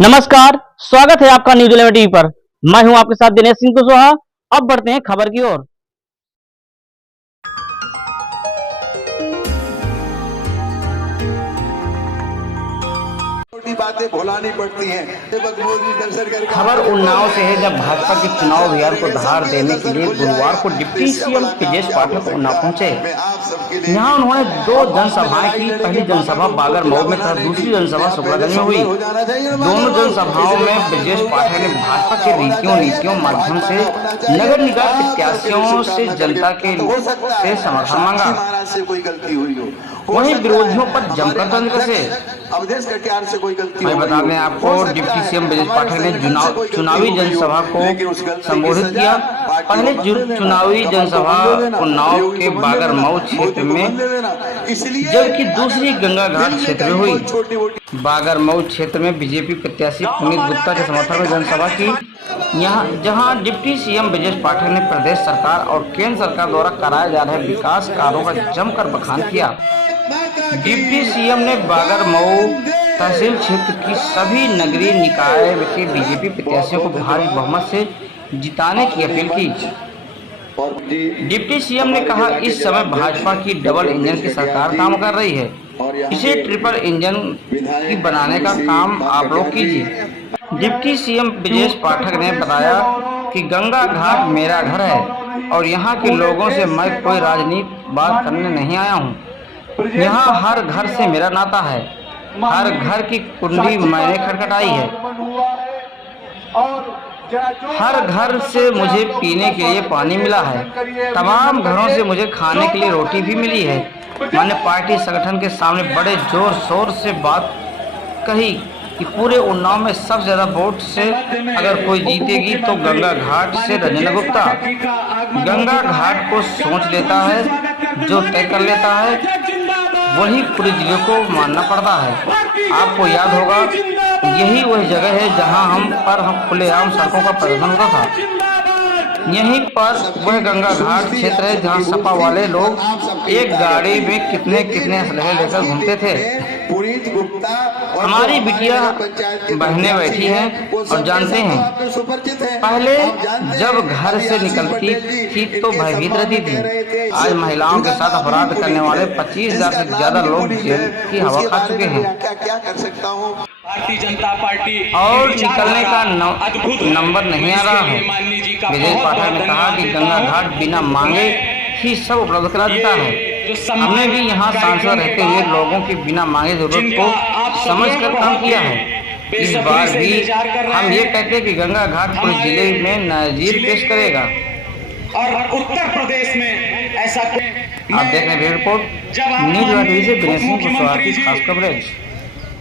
नमस्कार, स्वागत है आपका न्यूज 11 टीवी पर। मैं हूं आपके साथ दिनेश सिंह कुशवाहा। अब बढ़ते हैं खबर की ओर। बातें भुलानी पड़ती हैं। खबर उन्नाव से है, जब भाजपा के चुनाव अभियान को धार देने के लिए गुरुवार को डिप्टी सीएम ब्रजेश पाठक उन्नाव पहुंचे। यहां उन्होंने दो जनसभाएं की। पहली जनसभा बागर मऊ में तथा दूसरी जनसभा शुक्लागंज में हुई। दोनों जनसभाओं में ब्रजेश पाठक ने भाजपा के नीतियों माध्यम से नगर निकाय प्रत्याशियों से जनता के से समर्थन मांगा। वहीं विरोधियों पर जमकर तंज कसे। मैं बता दें आपको, डिप्टी सीएम ब्रजेश पाठक ने चुनावी जनसभा को संबोधित किया। पहले चुनावी जनसभा उन्नाव के बागर मऊ क्षेत्र में, जबकि दूसरी गंगा घाट क्षेत्र में हुई। बागर मऊ क्षेत्र में बीजेपी प्रत्याशी पुनीत गुप्ता के समर्थन में जनसभा की। जहां डिप्टी सीएम ब्रजेश पाठक ने प्रदेश सरकार और केंद्र सरकार द्वारा कराए जा रहे विकास कार्यों का जमकर बखान किया। डिप्टी सीएम ने बागर मऊ तहसील क्षेत्र की सभी नगरीय निकाय के बीजेपी प्रत्याशियों को भारी बहुमत से जिताने की अपील की। डिप्टी सीएम ने कहा, इस समय भाजपा की डबल इंजन की सरकार काम कर रही है। इसे ट्रिपल इंजन की बनाने का काम आप लोग कीजिए। डिप्टी सीएम ब्रजेश पाठक ने बताया कि गंगा घाट मेरा घर है और यहाँ के लोगों से मैं कोई राजनीति बात करने नहीं आया हूँ। यहाँ हर घर से मेरा नाता है। हर घर की कुंडी मैंने खटखटाई है। हर घर से मुझे पीने के लिए पानी मिला है। तमाम घरों से मुझे खाने के लिए रोटी भी मिली है। मैंने पार्टी संगठन के सामने बड़े जोर शोर से बात कही कि पूरे उन्नाव में सबसे ज्यादा वोट से अगर कोई जीतेगी तो गंगा घाट से रंजना गुप्ता। गंगा घाट को सोच लेता है, जो तय कर लेता है वही पूरे जिले को मानना पड़ता है। आपको याद होगा, यही वह जगह है जहां हम खुलेआम सड़कों का प्रदर्शन होता था। यहीं पर वह गंगा घाट क्षेत्र है जहां सपा वाले लोग एक गाड़ी में कितने असलहे लेकर घूमते थे। हमारी बिटिया बहनें बैठी हैं और जानते हैं, पहले जब घर से निकलती थी तो भयभीत रहती थी। आज महिलाओं के साथ अपराध करने वाले 25,000 से ज्यादा लोग जेल की हवा खा चुके हैं। भारतीय जनता पार्टी और निकलने का नंबर नहीं आ रहा है। ब्रजेश पाठक ने कहा कि गंगा घाट बिना मांगे ही सब उपलब्ध करा देता है। हमने भी यहाँ सांसद रहते हुए लोगों की बिना मांगे जरूरत को समझकर काम किया है। इस बार भी हम ये कहते हैं कि गंगा घाट पूरे जिले में नजीर पेश करेगा। और उत्तर प्रदेश में ऐसा आप देख रहे हैं रिपोर्ट न्यूज 11 से दिनेश सिंह कुशवाहा की खास कवरेज।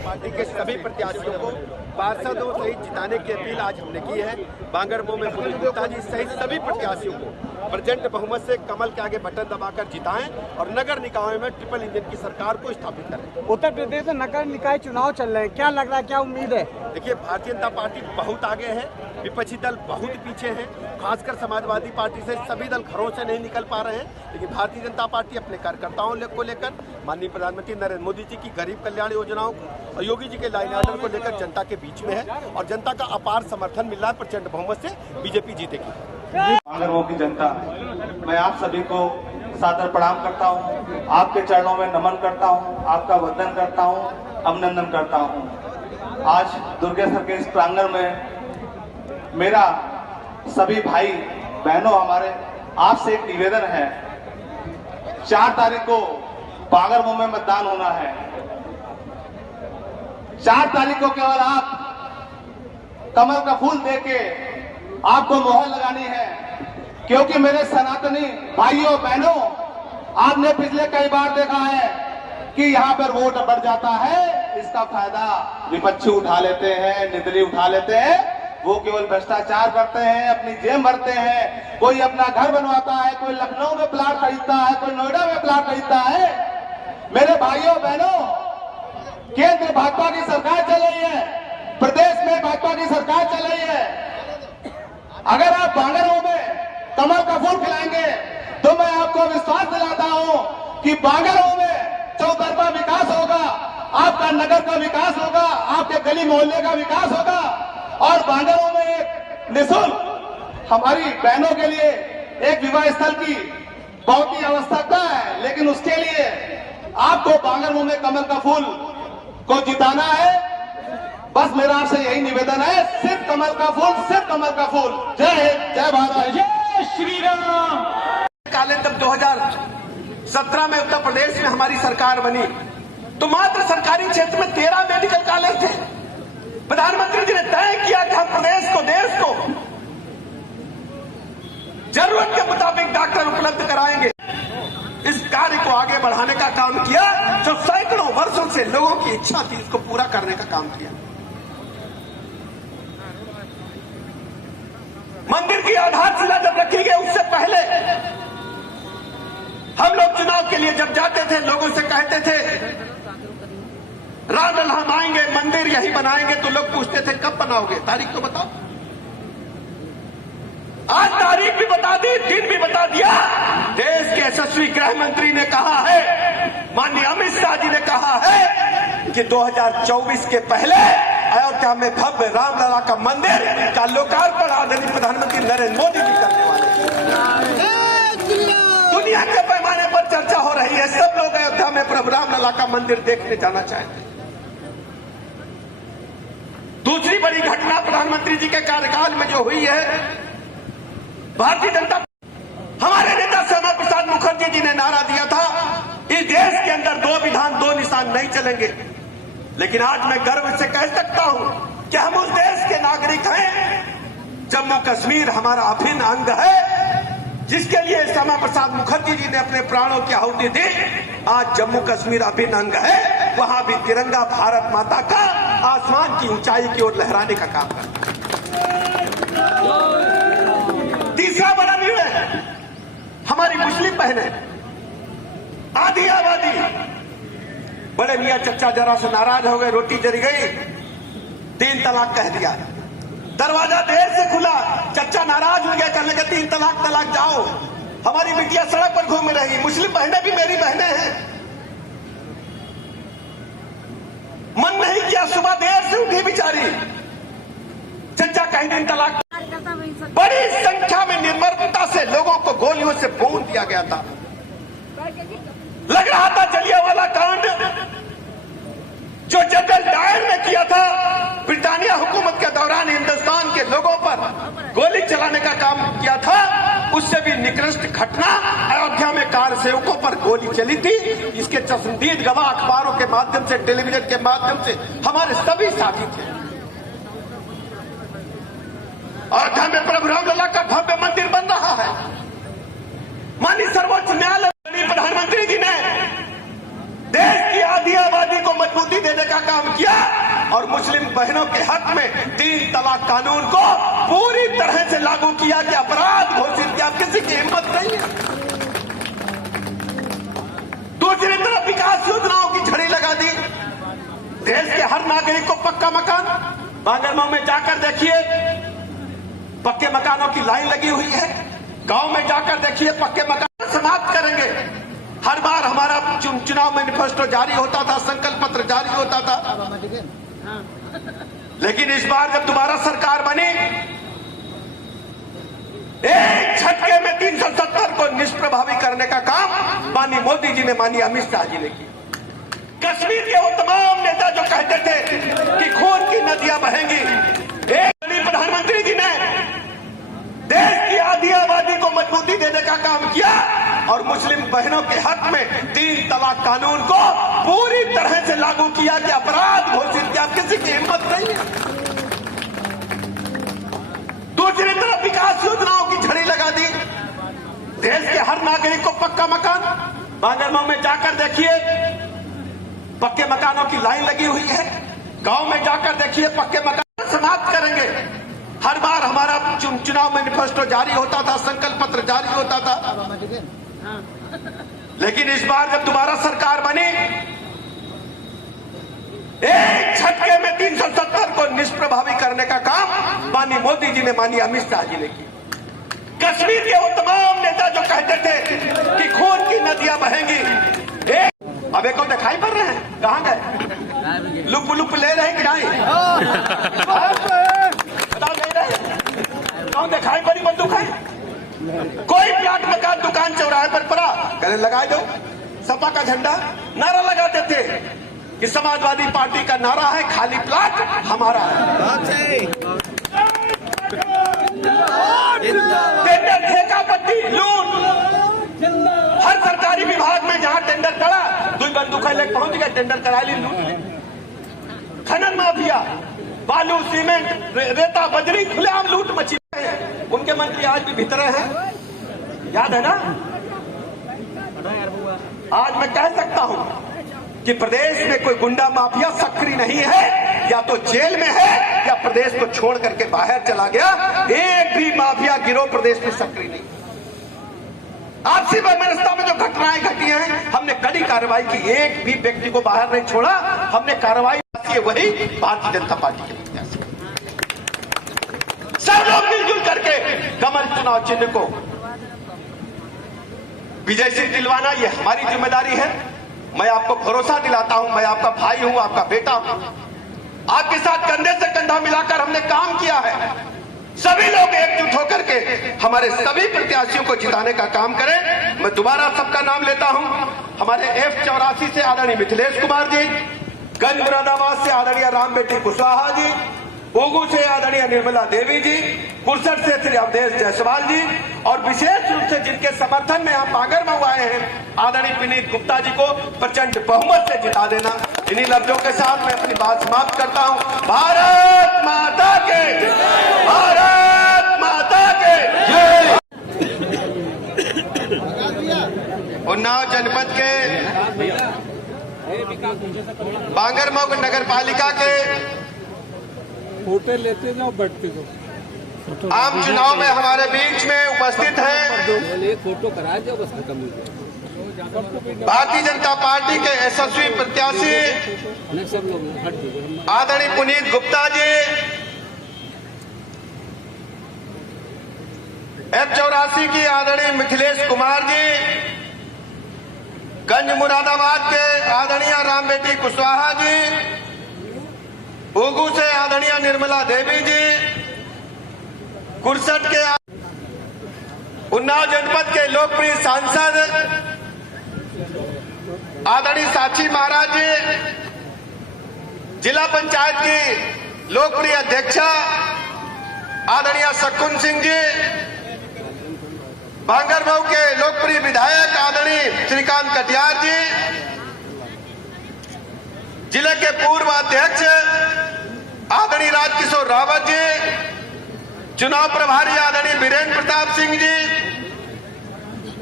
पार्टी के सभी प्रत्याशियों को पार्षदों सहित जिताने की अपील आज हमने की है। बागर मऊ में पुनीत गुप्ता जी सहित सभी प्रत्याशियों को प्रचंड बहुमत से कमल के आगे बटन दबाकर जिताएं और नगर निकायों में ट्रिपल इंजन की सरकार को स्थापित करें। उत्तर प्रदेश में नगर निकाय चुनाव चल रहे हैं, क्या लग रहा है, क्या उम्मीद है? देखिए, भारतीय जनता पार्टी बहुत आगे है, विपक्षी दल बहुत पीछे हैं। खासकर समाजवादी पार्टी से सभी दल घरों से नहीं निकल पा रहे हैं, लेकिन भारतीय जनता पार्टी अपने कार्यकर्ताओं को लेकर माननीय प्रधानमंत्री नरेंद्र मोदी जी की गरीब कल्याण योजनाओं और योगी जी के लाइन आर्डर को लेकर जनता के बीच में है और जनता का अपार समर्थन मिल रहा है। प्रचंड बहुमत से बीजेपी जीतेगी। बागर मऊ की जनता, मैं आप सभी को सादर प्रणाम करता हूं, आपके चरणों में नमन करता हूं, आपका वंदन करता हूं, अभिनंदन करता हूं। आज दुर्गेश्वर के इस प्रांगण में मेरा सभी भाई बहनों, हमारे आपसे एक निवेदन है। 4 तारीख को बागर मऊ में मतदान होना है। 4 तारीख को केवल आप कमल का फूल देके आपको मोहर लगानी है, क्योंकि मेरे सनातनी भाइयों बहनों, आपने पिछले कई बार देखा है कि यहाँ पर वोट बढ़ जाता है, इसका फायदा विपक्षी उठा लेते हैं, निर्दलीय उठा लेते हैं। वो केवल भ्रष्टाचार करते हैं, अपनी जेब भरते हैं। कोई अपना घर बनवाता है, कोई लखनऊ में प्लाट खरीदता है, कोई नोएडा में प्लाट खरीदता है। मेरे भाइयों बहनों, केंद्र भाजपा की सरकार चल रही है, प्रदेश में भाजपा की सरकार चल रही है। अगर आप बागर मऊ में कमल का फूल खिलाएंगे तो मैं आपको विश्वास दिलाता हूं कि बागर मऊ में चौतरफा विकास होगा। आपका आपका नगर का विकास होगा, आपके गली मोहल्ले का विकास होगा। और बांगरों में एक निःशुल्क हमारी बहनों के लिए एक विवाह स्थल की बहुत ही आवश्यकता है, लेकिन उसके लिए आपको बांगरमऊ में कमल का फूल को जिताना है। बस मेरा आपसे यही निवेदन है, सिर्फ कमल का फूल, सिर्फ कमल का फूल। जय हिंद, जय भारत, जय श्री राम। काले जब 2017 में उत्तर प्रदेश में हमारी सरकार बनी तो मात्र सरकारी क्षेत्र में 13 मेडिकल कॉलेज थे। प्रधानमंत्री जी ने तय किया कि हम प्रदेश को, देश को जरूरत के मुताबिक डॉक्टर उपलब्ध कराएंगे। इस कार्य को आगे बढ़ाने का काम किया, जो सैकड़ों वर्षों से लोगों की इच्छा थी, इसको पूरा करने का काम किया। मंदिर की आधारशिला जब रखी गई, उससे पहले हम लोग चुनाव के लिए जब जाते थे, लोगों से कहते थे रामलला हम आएंगे, मंदिर यही बनाएंगे, तो लोग पूछते थे कब बनाओगे, तारीख तो बताओ। आज तारीख भी बता दी, दिन भी बता दिया। देश के यशस्वी गृह मंत्री ने कहा है, माननीय अमित शाह जी ने कहा है कि 2024 के पहले अयोध्या में भव्य रामलला का मंदिर का लोकार्पण आदरणीय प्रधानमंत्री नरेंद्र मोदी जी करने वाले हैं। दुनिया के पैमाने पर चर्चा हो रही है, सब लोग अयोध्या में प्रभु रामलला का मंदिर देखने जाना चाहेंगे। दूसरी बड़ी घटना प्रधानमंत्री जी के कार्यकाल में जो हुई है, भारतीय जनता हमारे नेता श्यामा प्रसाद मुखर्जी जी ने नारा दिया था, इस देश के अंदर 2 विधान 2 निशान नहीं चलेंगे। लेकिन आज मैं गर्व से कह सकता हूं कि हम उस देश के नागरिक हैं। जम्मू कश्मीर हमारा अभिन्न अंग है, जिसके लिए श्यामा प्रसाद मुखर्जी जी ने अपने प्राणों की आहुति दी। आज जम्मू कश्मीर अभिन्न अंग है, वहां भी तिरंगा भारत माता का आसमान की ऊंचाई की ओर लहराने का काम करता है। तीसरा बड़ा निर्णय, हमारी मुस्लिम बहनें, आधी आबादी, बड़े मियां चच्चा जरा से नाराज हो गए, रोटी जरी गई, 3 तलाक कह दिया। दरवाजा देर से खुला, चच्चा नाराज हो गया, कहने लगे 3 तलाक, तलाक जाओ। हमारी बिटिया सड़क पर घूम रही, मुस्लिम बहनें भी मेरी बहनें हैं। मन नहीं किया, सुबह देर से उठी बेचारी, चच्चा कहीं 3 तलाक। बड़ी संख्या में निर्ममता से लोगों को गोलियों से भून दिया गया था। लग रहा था जलियांवाला कांड जो जनरल डायर ने किया था ब्रिटानिया हुकूमत के दौरान हिंदुस्तान के लोगों पर गोली चलाने का काम किया था, उससे भी निकृष्ट घटना अयोध्या में कार सेवकों पर गोली चली थी। इसके चश्मदीद गवाह अखबारों के माध्यम से, टेलीविजन के माध्यम से हमारे सभी साथी थे। अयोध्या में प्रभु रामलला का भव्य मंदिर बन रहा है। माननीय सर्वोच्च न्यायालय प्रधानमंत्री जी ने देश की आधी आबादी को मजबूती देने का काम किया और मुस्लिम बहनों के हक में 3 तलाक कानून को पूरी तरह से लागू किया कि अपराध घोषित किया, किसी की हिम्मत नहीं है। दूसरी तरफ विकास योजनाओं की झड़ी लगा दी। देश के हर नागरिक को पक्का मकान, बांगरमऊ में जाकर देखिए पक्के मकानों की लाइन लगी हुई है। गांव में जाकर देखिए पक्के मकान समाप्त करेंगे। हर बार हमारा चुनाव मैनिफेस्टो जारी होता था, संकल्प पत्र जारी होता था, लेकिन इस बार जब दोबारा सरकार बनी, एक झटके में 370 को निष्प्रभावी करने का काम माननीय मोदी जी ने, माननीय अमित शाह जी ने किया। कश्मीर के वो तमाम नेता जो कहते थे कि खून की नदियां बहेंगी, एक प्रधानमंत्री जी ने देश की आधी आबादी को मजबूती देने का काम किया और मुस्लिम बहनों के हक में 3 तलाक कानून को पूरी तरह से लागू किया कि अपराध घोषित किया, किसी की हिम्मत नहीं है। दूसरी तरफ विकास योजनाओं की झड़ी लगा दी। देश के हर नागरिक को पक्का मकान, बांगरमऊ में जाकर देखिए पक्के मकानों की लाइन लगी हुई है। गांव में जाकर देखिए पक्के मकान समाप्त करेंगे। हर बार हमारा चुनाव मैनिफेस्टो जारी होता था, संकल्प पत्र जारी होता था, लेकिन इस बार जब दोबारा सरकार बनी, एक झटके में 370 को निष्प्रभावी करने का काम माननीय मोदी जी ने, माननीय अमित शाह जी ने किया। कश्मीर के वो तमाम नेता जो कहते थे कि खून की नदियां बहेंगी, अब एक को दिखाई पड़ रहे हैं, कहाँ गए? लुप लुप ले रहे कि नहीं? बताओ, ले रहे? कौन दिखाई पड़ी बंदूक है? कोई प्लाट मकान दुकान चौराहे पर पड़ा, गले लगा दो सपा का झंडा। नारा लगाते थे कि समाजवादी पार्टी का नारा है खाली प्लाट हमारा है। टेंडर, ठेका पट्टी, लूट, हर सरकारी विभाग में जहां टेंडर पड़ा, दुई बंदूकें लेकर पहुंच गए, टेंडर करा ली, लूट। खनन माफिया, बालू, सीमेंट, रेता, बजरी, खुलेआम लूट मची है। उनके मंत्री आज भी भीतर हैं, याद है ना? आज मैं कह सकता हूं कि प्रदेश में कोई गुंडा माफिया सक्रिय नहीं है, या तो जेल में है या प्रदेश को छोड़ करके बाहर चला गया। एक भी माफिया गिरोह प्रदेश में सक्रिय नहीं। आपसी व्यवस्था में जो घटनाएं घटी हैं, हमने कड़ी कार्रवाई की, एक भी व्यक्ति को बाहर नहीं छोड़ा। हमने कार्रवाई की है वही भारतीय जनता पार्टी के प्रत्याशी। सब लोग मिलजुल करके कमल चुनाव चिन्ह को विजय सिंह दिलवाना, ये हमारी जिम्मेदारी है। मैं आपको भरोसा दिलाता हूं, मैं आपका भाई हूं, आपका बेटा हूं। आपके साथ कंधे से कंधा मिलाकर हमने काम किया है। सभी लोग एकजुट होकर के हमारे सभी प्रत्याशियों को जिताने का काम करें। मैं दोबारा सबका नाम लेता हूं। हमारे F84 से आदरणीय मिथिलेश कुमार जी, गंज मुरादाबाद से आदरणीय राम बेटी कुशवाहा जी, ओगू से आदरणीय निर्मला देवी जी, कुरसट से श्री अवधेश जायसवाल जी, और विशेष रूप से जिनके समर्थन में हम बागर में आए हैं, आदरणीय विनीत गुप्ता जी को प्रचंड बहुमत से जिता देना। इन्हीं लफ्जों के साथ मैं अपनी बात समाप्त करता हूं। भारत माता के, भारत माता के जय। उन्नाव जनपद के बांगरमऊ नगर पालिका के फोटो लेते जाओ, बैठते जाओ। आम चुनाव में हमारे बीच में उपस्थित हैं फोटो करा जाओ, बस खत्म हो गया। भारतीय जनता पार्टी के यशस्वी प्रत्याशी सब लोग हट जाओ। आदरणीय पुनीत गुप्ता जी, F84 की आदरणीय मिथिलेश कुमार जी, गंज मुरादाबाद के आदरणीय राम बेटी कुशवाहा जी, ओगू से आदरणीय निर्मला देवी जी, कुरसट के उन्नाव जनपद के लोकप्रिय सांसद आदरणीय साक्षी महाराज जी, जिला पंचायत की लोकप्रिय अध्यक्षा आदरणीय शकुन सिंह जी, बांगरमऊ के लोकप्रिय विधायक आदरणीय श्रीकांत कटियार जी, जिले के पूर्व अध्यक्ष आदरणीय राजकिशोर रावत जी, चुनाव प्रभारी आदरणीय वीरेंद्र प्रताप सिंह जी,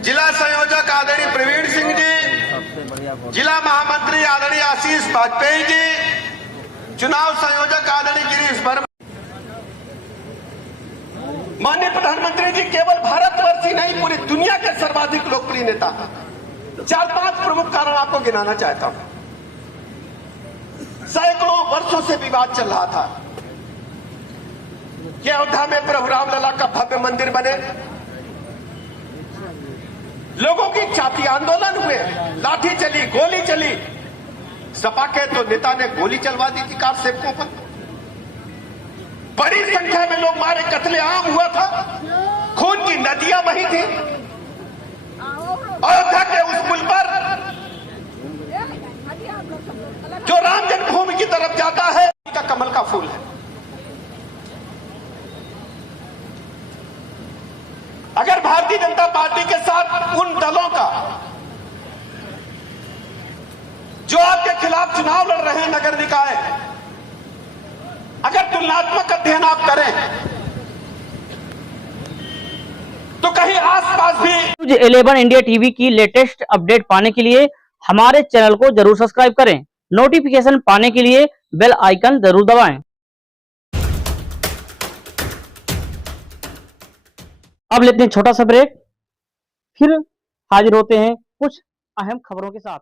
जिला संयोजक आदरणीय प्रवीण सिंह जी, जिला महामंत्री आदरणीय आशीष वाजपेयी जी, चुनाव संयोजक आदरणीय गिरीश वर्मा। माननीय प्रधानमंत्री जी केवल भारतवर्ष ही नहीं, पूरी दुनिया के सर्वाधिक लोकप्रिय नेता। 4-5 प्रमुख कारण आपको गिनाना चाहता हूं। सैकड़ों वर्षों से विवाद चल रहा था कि अयोध्या में प्रभु रामलला का भव्य मंदिर बने। लोगों की छाती आंदोलन हुए, लाठी चली, गोली चली। सपा के तो नेता ने गोली चलवा दी थी कार सेवकों पर। बड़ी संख्या में लोग मारे, कत्लेआम हुआ था, खून की नदियां बही थी। अयोध्या के उस पुल पर जो राम जन्मभूमि की तरफ जाता है, का कमल का फूल है। अगर भारतीय जनता पार्टी के साथ उन दलों का जो आपके खिलाफ चुनाव लड़ रहे हैं नगर निकाय, अगर तुलनात्मक अध्ययन आप करें तो कहीं आसपास भी। न्यूज 11 इंडिया टीवी की लेटेस्ट अपडेट पाने के लिए हमारे चैनल को जरूर सब्सक्राइब करें। नोटिफिकेशन पाने के लिए बेल आइकन जरूर दबाएं। अब लेते हैं छोटा सा ब्रेक, फिर हाजिर होते हैं कुछ अहम खबरों के साथ।